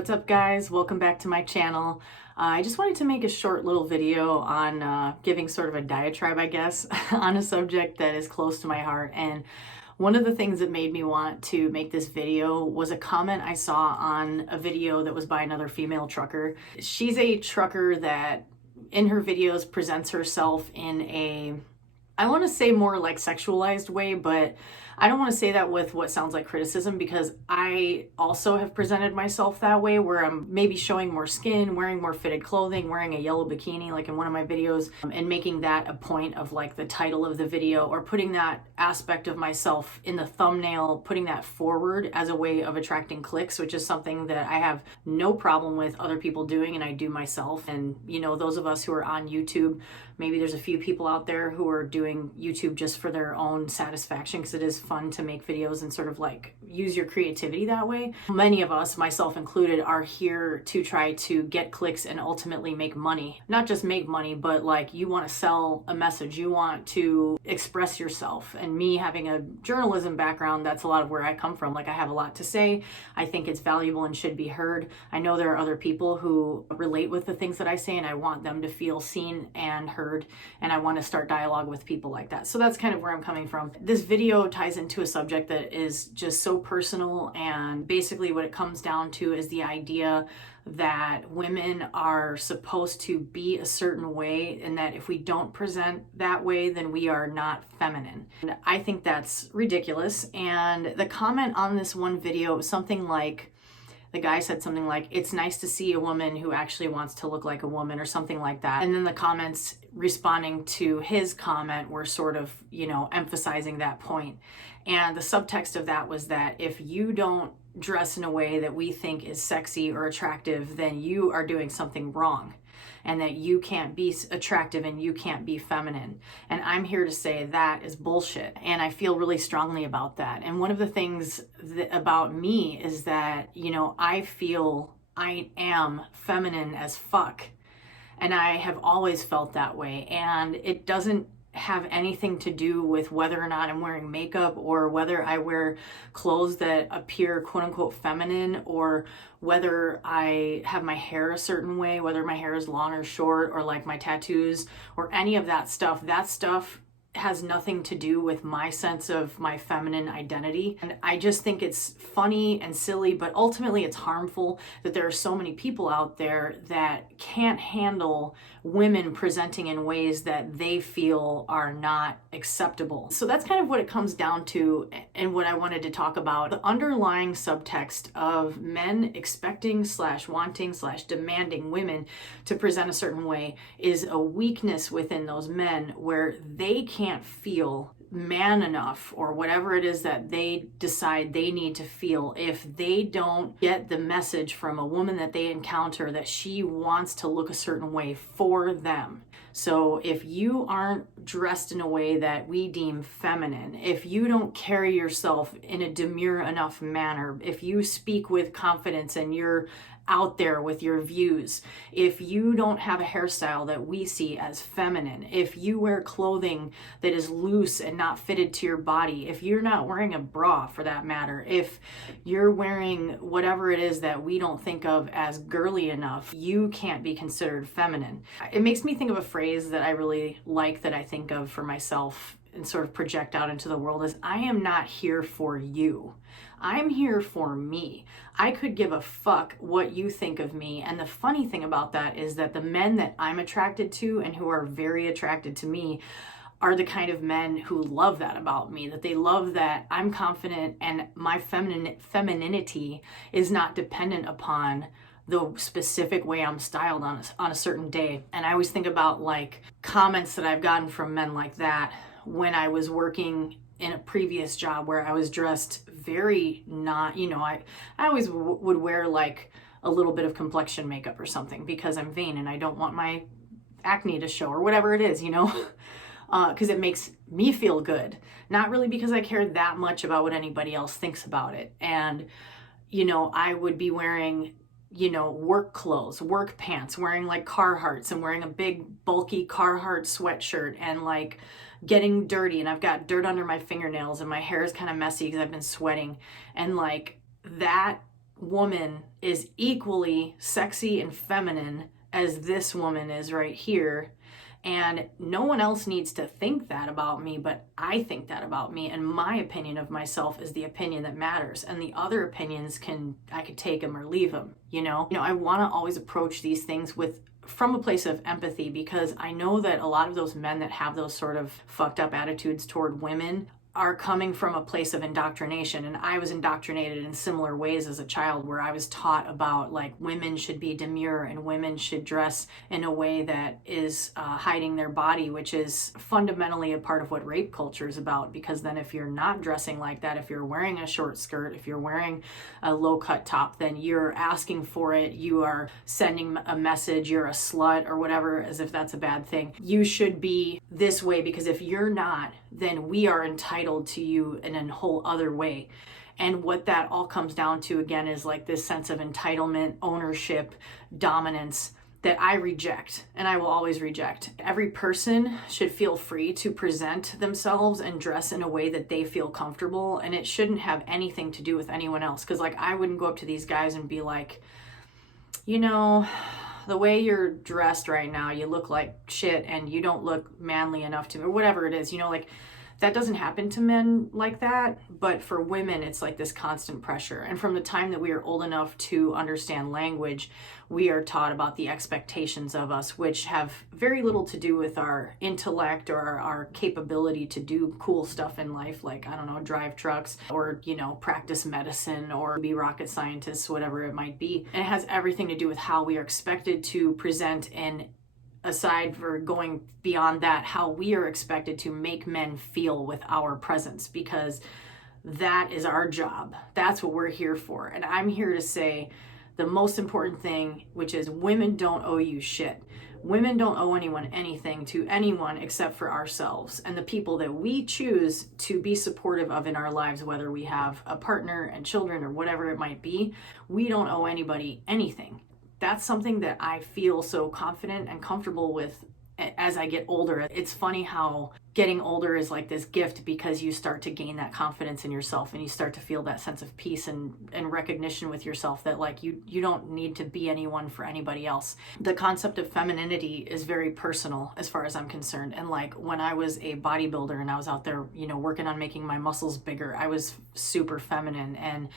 What's up, guys? Welcome back to my channel. I just wanted to make a short little video on giving sort of a diatribe, I guess, on a subject that is close to my heart. And one of the things that made me want to make this video was a comment I saw on a video that was by another female trucker. She's a trucker that in her videos presents herself in a, I want to say more like sexualized way, but I don't want to say that with what sounds like criticism, because I also have presented myself that way, where I'm maybe showing more skin, wearing more fitted clothing, wearing a yellow bikini like in one of my videos, and making that a point of like the title of the video, or putting that aspect of myself in the thumbnail, putting that forward as a way of attracting clicks, which is something that I have no problem with other people doing, and I do myself. And you know, those of us who are on YouTube, maybe there's a few people out there who are doing YouTube just for their own satisfaction, because it is fun to make videos and sort of like use your creativity that way. Many of us, myself included, are here to try to get clicks and ultimately make money. Not just make money, but like you want to sell a message, you want to express yourself. And me having a journalism background, that's a lot of where I come from. Like, I have a lot to say. I think it's valuable and should be heard. I know there are other people who relate with the things that I say, and I want them to feel seen and heard, and I want to start dialogue with people like that. So that's kind of where I'm coming from. This video ties into a subject that is just so personal, and basically what it comes down to is the idea that women are supposed to be a certain way, and that if we don't present that way, then we are not feminine. And I think that's ridiculous. And the comment on this one video was something like, the guy said something like, "It's nice to see a woman who actually wants to look like a woman," or something like that. And then the comments responding to his comment were sort of, you know, emphasizing that point. And the subtext of that was that if you don't dress in a way that we think is sexy or attractive, then you are doing something wrong, and that you can't be attractive and you can't be feminine. And I'm here to say that is bullshit. And I feel really strongly about that. And one of the things about me is that, you know, I feel I am feminine as fuck. And I have always felt that way. And it doesn't have anything to do with whether or not I'm wearing makeup, or whether I wear clothes that appear quote unquote feminine, or whether I have my hair a certain way, whether my hair is long or short, or like my tattoos, or any of that stuff. That stuff has nothing to do with my sense of my feminine identity. And I just think it's funny and silly, but ultimately it's harmful that there are so many people out there that can't handle women presenting in ways that they feel are not acceptable. So that's kind of what it comes down to, and what I wanted to talk about. The underlying subtext of men expecting / wanting / demanding women to present a certain way is a weakness within those men, where they can't feel man enough, or whatever it is that they decide they need to feel, if they don't get the message from a woman that they encounter that she wants to look a certain way for them. So if you aren't dressed in a way that we deem feminine, if you don't carry yourself in a demure enough manner, if you speak with confidence and you're out there with your views, if you don't have a hairstyle that we see as feminine, if you wear clothing that is loose and not fitted to your body, if you're not wearing a bra for that matter, if you're wearing whatever it is that we don't think of as girly enough, you can't be considered feminine. It makes me think of a phrase that I really like, that I think of for myself and sort of project out into the world, is I am not here for you. I'm here for me. I could give a fuck what you think of me. And the funny thing about that is that the men that I'm attracted to and who are very attracted to me are the kind of men who love that about me, that they love that I'm confident and my femininity is not dependent upon the specific way I'm styled on a certain day. And I always think about like comments that I've gotten from men like that when I was working in a previous job where I was dressed very not, you know, I always would wear like a little bit of complexion makeup or something, because I'm vain and I don't want my acne to show, or whatever it is, you know, because it makes me feel good. Not really because I care that much about what anybody else thinks about it. And, you know, I would be wearing, you know, work clothes, work pants, wearing like Carhartts, and wearing a big bulky Carhartt sweatshirt, and like getting dirty, and I've got dirt under my fingernails, and my hair is kind of messy because I've been sweating, and like that woman is equally sexy and feminine as this woman is right here. And no one else needs to think that about me, but I think that about me. And my opinion of myself is the opinion that matters. And the other opinions I could take them or leave them, you know? I want to always approach these things from a place of empathy, because I know that a lot of those men that have those sort of fucked up attitudes toward women are coming from a place of indoctrination. And I was indoctrinated in similar ways as a child, where I was taught about like women should be demure and women should dress in a way that is hiding their body, which is fundamentally a part of what rape culture is about. Because then if you're not dressing like that, if you're wearing a short skirt, if you're wearing a low cut top, then you're asking for it. You are sending a message, you're a slut or whatever, as if that's a bad thing. You should be this way, because if you're not, then we are entitled to you in a whole other way. And what that all comes down to, again, is like this sense of entitlement, ownership, dominance that I reject, and I will always reject. Every person should feel free to present themselves and dress in a way that they feel comfortable, and it shouldn't have anything to do with anyone else. Because like, I wouldn't go up to these guys and be like, you know, the way you're dressed right now, you look like shit and you don't look manly enough to, or whatever it is, you know, like that doesn't happen to men like that. But for women, it's like this constant pressure. And from the time that we are old enough to understand language, we are taught about the expectations of us, which have very little to do with our intellect or our capability to do cool stuff in life, like, I don't know, drive trucks or, you know, practice medicine or be rocket scientists, whatever it might be. And it has everything to do with how we are expected to present, and aside for going beyond that, how we are expected to make men feel with our presence, because that is our job. That's what we're here for. And I'm here to say the most important thing, which is women don't owe you shit. Women don't owe anyone anything, to anyone except for ourselves and the people that we choose to be supportive of in our lives, whether we have a partner and children or whatever it might be. We don't owe anybody anything. That's something that I feel so confident and comfortable with as I get older. It's funny how getting older is like this gift, because you start to gain that confidence in yourself and you start to feel that sense of peace and recognition with yourself that like you don't need to be anyone for anybody else. The concept of femininity is very personal as far as I'm concerned. And like when I was a bodybuilder and I was out there, you know, working on making my muscles bigger, I was super feminine. And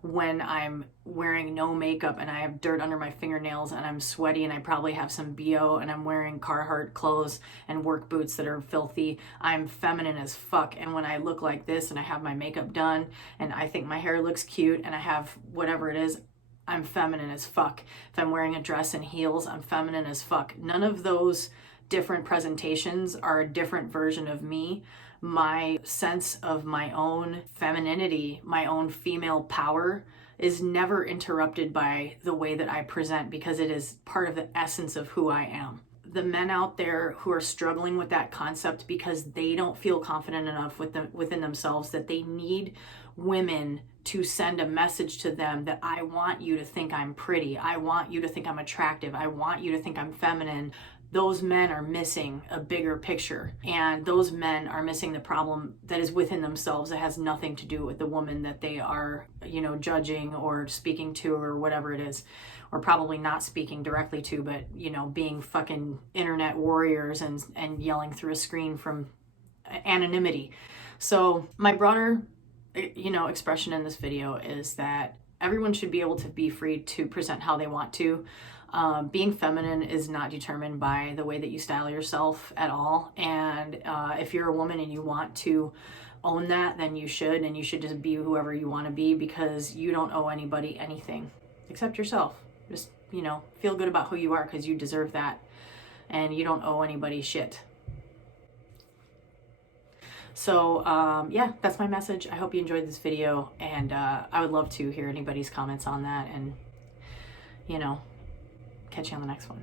when I'm wearing no makeup and I have dirt under my fingernails and I'm sweaty and I probably have some BO and I'm wearing Carhartt clothes and work boots that are filthy, I'm feminine as fuck. And when I look like this and I have my makeup done and I think my hair looks cute and I have whatever it is, I'm feminine as fuck. If I'm wearing a dress and heels, I'm feminine as fuck. None of those different presentations are a different version of me. My sense of my own femininity, my own female power, is never interrupted by the way that I present, because it is part of the essence of who I am. The men out there who are struggling with that concept because they don't feel confident enough within themselves that they need women to send a message to them that I want you to think I'm pretty, I want you to think I'm attractive, I want you to think I'm feminine. Those men are missing a bigger picture, and those men are missing the problem that is within themselves that has nothing to do with the woman that they are, you know, judging or speaking to or whatever it is, or probably not speaking directly to, but, you know, being fucking internet warriors and yelling through a screen from anonymity. So my broader, you know, expression in this video is that everyone should be able to be free to present how they want to. Being feminine is not determined by the way that you style yourself at all. And if you're a woman and you want to own that, then you should, and you should just be whoever you want to be, because you don't owe anybody anything except yourself. Just, you know, feel good about who you are, because you deserve that, and you don't owe anybody shit. So yeah, that's my message. I hope you enjoyed this video, and I would love to hear anybody's comments on that, and, you know, catch you on the next one.